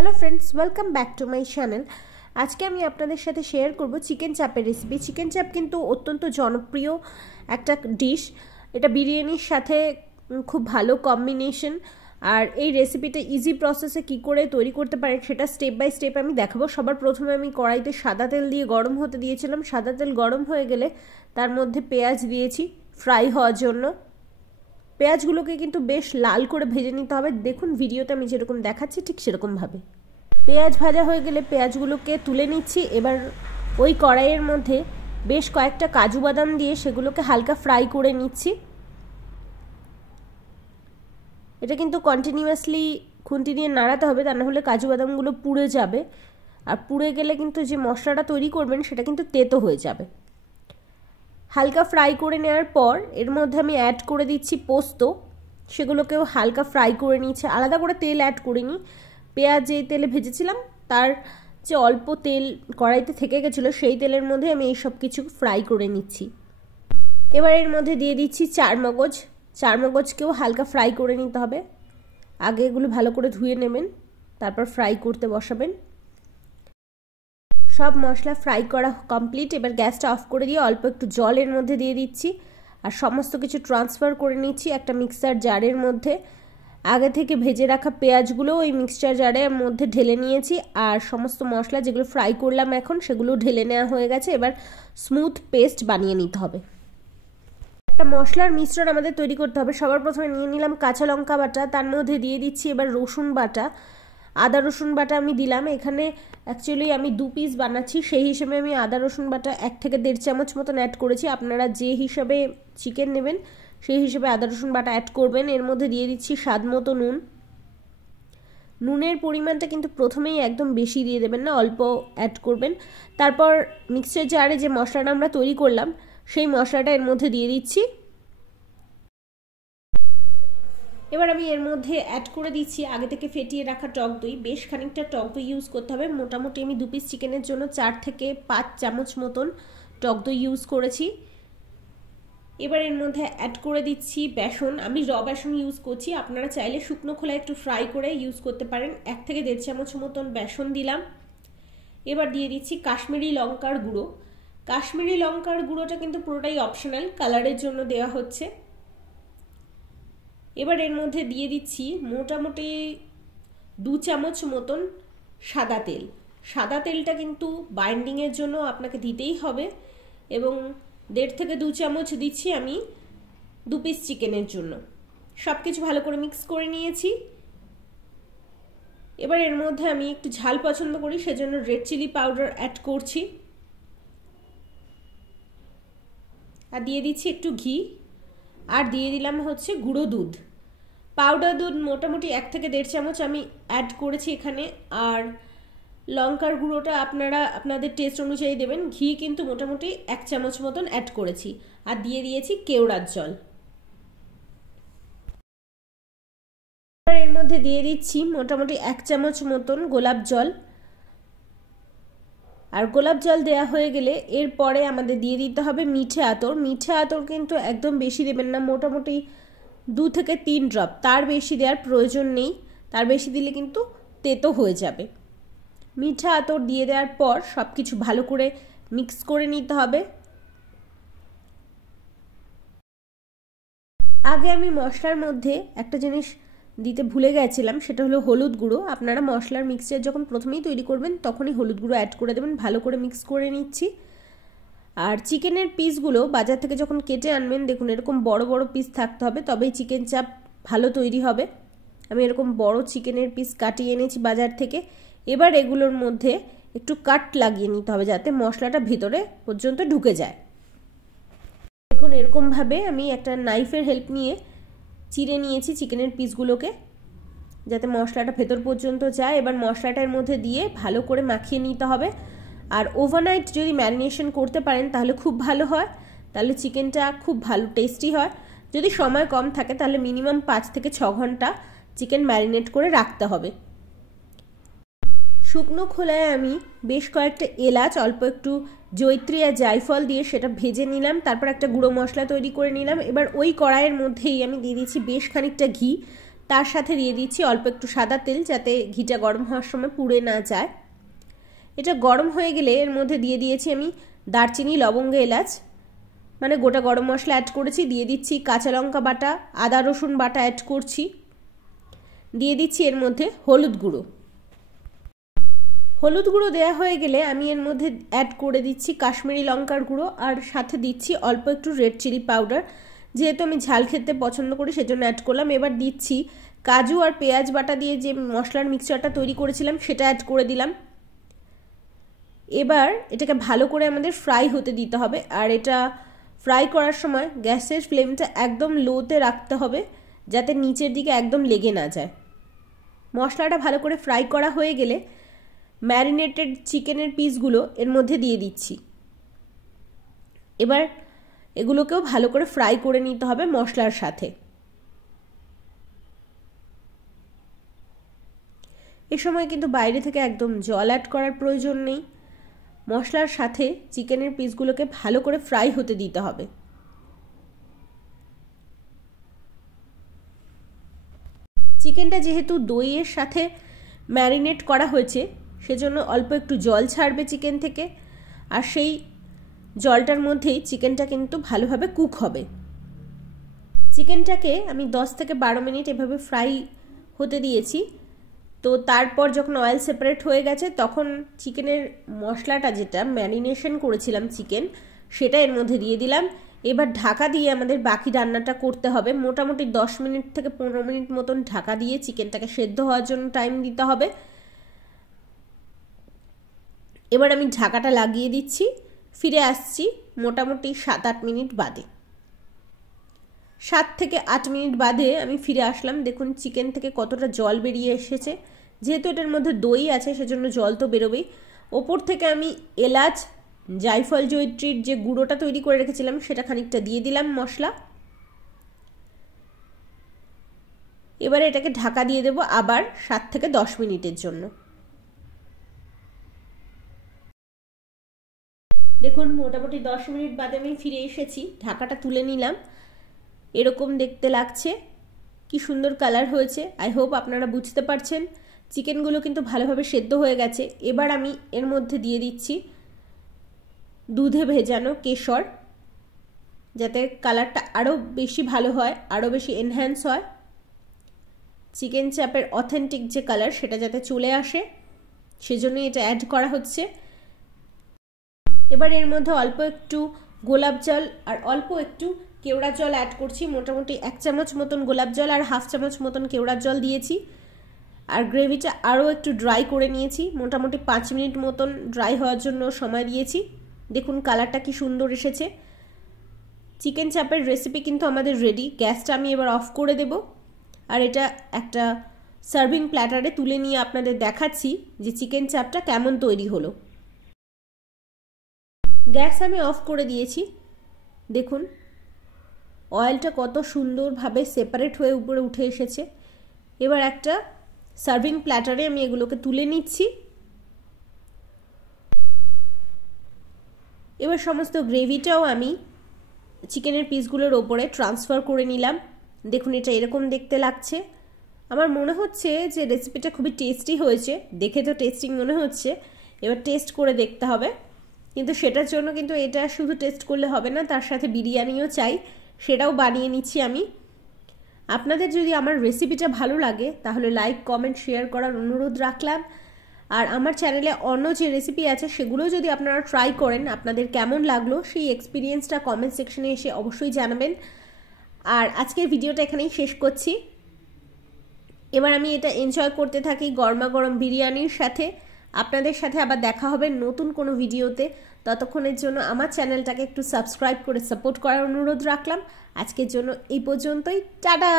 Hello friends, welcome back to my channel. आज के আমি আপনাদের সাথে শেয়ার করব চিকেন চাপের রেসিপি। চিকেন চাপ কিন্তু অত্যন্ত জনপ্রিয় একটা ডিশ। এটা বিরিয়ানির সাথে খুব ভালো কম্বিনেশন। আর এই রেসিপিটা ইজি প্রসেসে কি করে তৈরি করতে পারেন সেটা স্টেপ বাই স্টেপ আমি দেখাবো। সবার প্রথমে আমি কড়াইতে সাদা তেল দিয়ে গরম হতে দিয়েছিলাম। সাদা তেল গরম হয়ে গেলে তার মধ্যে পেঁয়াজ দিয়েছি ফ্রাই হওয়ার জন্য। পেঁয়াজগুলোকে কিন্তু বেশ লাল করে ভেজে নিতে হবে। দেখুন ভিডিওতে আমি যেরকম দেখাচ্ছি ঠিক সেরকমভাবে। পেঁয়াজ ভাজা হয়ে গেলে পেঁয়াজগুলোকে তুলে নিচ্ছি। এবার ওই কড়াইয়ের মধ্যে বেশ কয়েকটা কাজু বাদাম দিয়ে সেগুলোকে হালকা ফ্রাই করে নিচ্ছি। এটা কিন্তু কন্টিনিউয়াসলি খুন্তি দিয়ে নাড়াতে হবে, তা না হলে কাজু বাদামগুলো পুড়ে যাবে। আর পুড়ে গেলে কিন্তু যে মশলাটা তৈরি করবেন সেটা কিন্তু তেতো হয়ে যাবে। হালকা ফ্রাই করে নেওয়ার পর এর মধ্যে আমি অ্যাড করে দিচ্ছি পোস্ত। সেগুলোকেও হালকা ফ্রাই করে নিচ্ছে, আলাদা করে তেল অ্যাড করিনি। পেঁয়াজ যে তেলে ভেজেছিলাম তার যে অল্প তেল কড়াইতে থেকে গেছিলো সেই তেলের মধ্যে আমি এই সব কিছু ফ্রাই করে নিচ্ছি। এবার এর মধ্যে দিয়ে দিচ্ছি চারমগজ। চারমগজকেও হালকা ফ্রাই করে নিতে হবে। আগে এগুলো ভালো করে ধুয়ে নেবেন, তারপর ফ্রাই করতে বসাবেন। সব মশলা ফ্রাই করা কমপ্লিট। এবার গ্যাসটা অফ করে দিয়ে অল্প একটু জল এর মধ্যে দিয়ে দিচ্ছি আর সমস্ত কিছু ট্রান্সফার করে নিচ্ছি একটা মিক্সার জারের মধ্যে। আগে থেকে ভেজে রাখা পেঁয়াজগুলো ওই মিক্সচার জারের মধ্যে ঢেলে নিয়েছি আর সমস্ত মশলা যেগুলো ফ্রাই করলাম এখন সেগুলো ঢেলে নেওয়া হয়ে গেছে। এবার স্মুথ পেস্ট বানিয়ে নিতে হবে। একটা মশলার মিশ্রণ আমাদের তৈরি করতে হবে। সবার প্রথমে নিয়ে নিলাম কাঁচা লঙ্কা বাটা, তার মধ্যে দিয়ে দিচ্ছি এবার রসুন বাটা। আদা রসুন বাটা আমি দিলাম। এখানে অ্যাকচুয়ালি আমি 2 পিস বানাচ্ছি, সেই হিসেবে আমি আদা রসুন বাটা 1 থেকে 1.5 চামচ মতন অ্যাড করেছি। আপনারা যে হিসাবে চিকেন নেবেন সেই হিসেবে আদা রসুন বাটা অ্যাড করবেন। এর মধ্যে দিয়ে দিচ্ছি স্বাদ মতো নুন। নুনের পরিমাণটা কিন্তু প্রথমেই একদম বেশি দিয়ে দেবেন না, অল্প অ্যাড করবেন। তারপর মিক্সচার জারে যে মশলাটা আমরা তৈরি করলাম সেই মশলাটা এর মধ্যে দিয়ে দিচ্ছি। এবার আমি এর মধ্যে অ্যাড করে দিচ্ছি আগে থেকে ফেটিয়ে রাখা টক দই। বেশ খানিকটা টক দই ইউজ করতে হবে। মোটামুটি আমি 2 পিস চিকেনের জন্য 4 থেকে 5 চামচ মতন টক দই ইউজ করেছি। এবার এর মধ্যে অ্যাড করে দিচ্ছি বেসন। আমি র বেসন ইউজ করছি, আপনারা চাইলে শুকনো খোলায় একটু ফ্রাই করে ইউজ করতে পারেন। 1 থেকে 1.5 চামচ মতন বেসন দিলাম। এবার দিয়ে দিচ্ছি কাশ্মীরি লঙ্কার গুঁড়ো। কাশ্মীরি লঙ্কার গুঁড়োটা কিন্তু পুরোটাই অপশনাল, কালারের জন্য দেওয়া হচ্ছে। এবার এর মধ্যে দিয়ে দিচ্ছি মোটামুটি 2 চামচ মতন সাদা তেল। সাদা তেলটা কিন্তু বাইন্ডিংয়ের জন্য আপনাকে দিতেই হবে এবং 1.5 থেকে 2 চামচ দিচ্ছি আমি 2 পিস চিকেনের জন্য। সব কিছু ভালো করে মিক্স করে নিয়েছি। এবার এর মধ্যে আমি একটু ঝাল পছন্দ করি, সেজন্য রেড চিলি পাউডার অ্যাড করছি আর দিয়ে দিচ্ছি একটু ঘি আর দিয়ে দিলাম হচ্ছে গুঁড়ো দুধ। পাউডার দুধ মোটামুটি 1 থেকে 1.5 চামচ আমি অ্যাড করেছি এখানে। আর লঙ্কার গুঁড়োটা আপনারা আপনাদের টেস্ট অনুযায়ী দেবেন। ঘি কিন্তু মোটামুটি 1 চামচ মতন অ্যাড করেছি আর দিয়ে দিয়েছি কেওড়ার জল। এর মধ্যে দিয়ে দিচ্ছি মোটামুটি 1 চামচ মতন গোলাপ জল। আর গোলাপ জল দেওয়া হয়ে গেলে এরপরে আমাদের দিয়ে দিতে হবে মিঠে আতর। মিঠে আতর কিন্তু একদম বেশি দেবেন না, মোটামুটি 2 থেকে 3 ড্রপ, তার বেশি দেওয়ার প্রয়োজন নেই। তার বেশি দিলে কিন্তু তেতো হয়ে যাবে। মিঠা আতর দিয়ে দেওয়ার পর সব কিছু ভালো করে মিক্স করে নিতে হবে। আগে আমি মশলার মধ্যে একটা জিনিস দিতে ভুলে গেছিলাম, সেটা হলো হলুদ গুঁড়ো। আপনারা মশলার মিক্সচার যখন প্রথমেই তৈরি করবেন তখনই হলুদ গুঁড়ো অ্যাড করে দেবেন। ভালো করে মিক্স করে নিচ্ছি। আর চিকেনের পিসগুলো বাজার থেকে যখন কেটে আনবেন দেখুন এরকম বড় বড় পিস থাকতে হবে, তবেই চিকেন চাপ ভালো তৈরি হবে। আমি এরকম বড় চিকেনের পিস কাটিয়ে এনেছি বাজার থেকে। এবার এগুলোর মধ্যে একটু কাট লাগিয়ে নিতে হবে যাতে মশলাটা ভিতরে পর্যন্ত ঢুকে যায়। দেখুন এরকমভাবে আমি একটা নাইফের হেল্প নিয়ে চিড়ে নিয়েছি চিকেনের পিসগুলোকে যাতে মশলাটা ভেতর পর্যন্ত যায়। এবার মশলাটার মধ্যে দিয়ে ভালো করে মাখিয়ে নিতে হবে। আর ওভারনাইট যদি ম্যারিনেশন করতে পারেন তাহলে খুব ভালো হয়, তাহলে চিকেনটা খুব ভালো টেস্টি হয়। যদি সময় কম থাকে তাহলে মিনিমাম 5 থেকে 6 ঘন্টা চিকেন ম্যারিনেট করে রাখতে হবে। শুকনো খোলায় আমি বেশ কয়েকটা এলাচ, অল্প একটু জয়িত্রী আর জায়ফল দিয়ে সেটা ভেজে নিলাম। তারপর একটা গুঁড়ো মশলা তৈরি করে নিলাম। এবার ওই কড়াইয়ের মধ্যেই আমি দিয়ে দিচ্ছি বেশ খানিকটা ঘি, তার সাথে দিয়ে দিচ্ছি অল্প একটু সাদা তেল, যাতে ঘিটা গরম হওয়ার সময় পুড়ে না যায়। এটা গরম হয়ে গেলে এর মধ্যে দিয়ে দিয়েছি আমি দারচিনি, লবঙ্গ, এলাচ, মানে গোটা গরম মশলা অ্যাড করেছি। দিয়ে দিচ্ছি কাঁচা লঙ্কা বাটা, আদা রসুন বাটা অ্যাড করছি। দিয়ে দিচ্ছি এর মধ্যে হলুদ গুঁড়ো। হলুদ গুঁড়ো দেওয়া হয়ে গেলে আমি এর মধ্যে অ্যাড করে দিচ্ছি কাশ্মীরি লঙ্কার গুঁড়ো, আর সাথে দিচ্ছি অল্প একটু রেড চিলি পাউডার। যেহেতু আমি ঝাল খেতে পছন্দ করি সেজন্য অ্যাড করলাম। এবার দিচ্ছি কাজু আর পেঁয়াজ বাটা দিয়ে যে মশলার মিক্সচারটা তৈরি করেছিলাম সেটা অ্যাড করে দিলাম। এবার এটাকে ভালো করে আমাদের ফ্রাই হতে দিতে হবে, আর এটা ফ্রাই করার সময় গ্যাসের ফ্লেমটা একদম লোতে রাখতে হবে, যাতে নিচের দিকে একদম লেগে না যায়। মশলাটা ভালো করে ফ্রাই করা হয়ে গেলে ম্যারিনেটেড চিকেনের পিসগুলো এর মধ্যে দিয়ে দিচ্ছি। এবার এগুলোকেও ভালো করে ফ্রাই করে নিতে হবে মশলার সাথে। এ সময় কিন্তু বাইরে থেকে একদম জল অ্যাড করার প্রয়োজন নেই। মশলার সাথে চিকেনের পিসগুলোকে ভালো করে ফ্রাই হতে দিতে হবে। চিকেনটা যেহেতু দইয়ের সাথে ম্যারিনেট করা হয়েছে সেজন্য অল্প একটু জল ছাড়বে চিকেন থেকে, আর সেই জলটার মধ্যেই চিকেনটা কিন্তু ভালোভাবে কুক হবে। চিকেনটাকে আমি 10 থেকে 12 মিনিট এভাবে ফ্রাই হতে দিয়েছি। তো তারপর যখন অয়েল সেপারেট হয়ে গেছে তখন চিকেনের মশলাটা, যেটা ম্যারিনেশন করেছিলাম চিকেন, সেটা এর মধ্যে দিয়ে দিলাম। এবার ঢাকা দিয়ে আমাদের বাকি রান্নাটা করতে হবে। মোটামুটি 10 মিনিট থেকে 15 মিনিট মতন ঢাকা দিয়ে চিকেনটাকে সেদ্ধ হওয়ার জন্য টাইম দিতে হবে। এবার আমি ঢাকাটা লাগিয়ে দিচ্ছি, ফিরে আসছি মোটামুটি 7-8 মিনিট বাদে। 7 থেকে 8 মিনিট বাদে আমি ফিরে আসলাম। দেখুন চিকেন থেকে কতটা জল বেরিয়ে এসেছে। যেহেতু এটার মধ্যে দই আছে সেজন্য জল তো বেরোবেই। ওপর থেকে আমি এলাচ, জায়ফল, জয়িত্রীর যে গুঁড়োটা তৈরি করে রেখেছিলাম সেটা খানিকটা দিয়ে দিলাম মশলা। এবারে এটাকে ঢাকা দিয়ে দেব আবার 7 থেকে 10 মিনিটের জন্য। দেখুন মোটামুটি 10 মিনিট বাদে আমি ফিরে এসেছি। ঢাকাটা তুলে নিলাম। এরকম দেখতে লাগছে, কি সুন্দর কালার হয়েছে। আই হোপ আপনারা বুঝতে পারছেন। চিকেনগুলো কিন্তু ভালোভাবে সেদ্ধ হয়ে গেছে। এবার আমি এর মধ্যে দিয়ে দিচ্ছি দুধে ভেজানো কেশর, যাতে কালারটা আরও বেশি ভালো হয়, আরও বেশি এনহ্যান্স হয়। চিকেন চাপের অথেন্টিক যে কালার সেটা যাতে চলে আসে সেজন্যই এটা অ্যাড করা হচ্ছে। এবার এর মধ্যে অল্প একটু গোলাপ জল আর অল্প একটু কেওড়া জল অ্যাড করছি। মোটামুটি 1 চামচ মতন গোলাপ জল আর 1/2 চামচ মতন কেওড়ার জল দিয়েছি। আর গ্রেভিটা আরও একটু ড্রাই করে নিয়েছি। মোটামুটি 5 মিনিট মতন ড্রাই হওয়ার জন্য সময় দিয়েছি। দেখুন কালারটা কি সুন্দর এসেছে। চিকেন চাপের রেসিপি কিন্তু আমাদের রেডি। গ্যাসটা আমি এবার অফ করে দেব, আর এটা একটা সার্ভিং প্ল্যাটারে তুলে নিয়ে আপনাদের দেখাচ্ছি যে চিকেন চাপটা কেমন তৈরি হলো। গ্যাস আমি অফ করে দিয়েছি। দেখুন অয়েলটা কত সুন্দরভাবে সেপারেট হয়ে উপরে উঠে এসেছে। এবার একটা সার্ভিং প্ল্যাটারে আমি এগুলোকে তুলে নিচ্ছি। এবার সমস্ত গ্রেভিটাও আমি চিকেনের পিসগুলোর ওপরে ট্রান্সফার করে নিলাম। দেখুন এটা এরকম দেখতে লাগছে। আমার মনে হচ্ছে যে রেসিপিটা খুবই টেস্টি হয়েছে। দেখে তো টেস্টি মনে হচ্ছে, এবার টেস্ট করে দেখতে হবে। কিন্তু সেটার জন্য কিন্তু এটা শুধু টেস্ট করলে হবে না, তার সাথে বিরিয়ানিও চাই, সেটাও বানিয়ে নিচ্ছি আমি। আপনাদের যদি আমার রেসিপিটা ভালো লাগে তাহলে লাইক, কমেন্ট, শেয়ার করার অনুরোধ রাখলাম। আর আমার চ্যানেলে অন্য যে রেসিপি আছে সেগুলোও যদি আপনারা ট্রাই করেন, আপনাদের কেমন লাগলো সেই এক্সপিরিয়েন্সটা কমেন্ট সেকশনে এসে অবশ্যই জানাবেন। আর আজকের ভিডিওটা এখানেই শেষ করছি। এবার আমি এটা এনজয় করতে থাকি গরমা গরম বিরিয়ানির সাথে। আপনাদের সাথে আবার দেখা হবে নতুন কোনো ভিডিওতে। ততক্ষণের জন্য আমার চ্যানেলটাকে একটু সাবস্ক্রাইব করে সাপোর্ট করার অনুরোধ রাখলাম। আজকের জন্য এই পর্যন্তই। টাটা।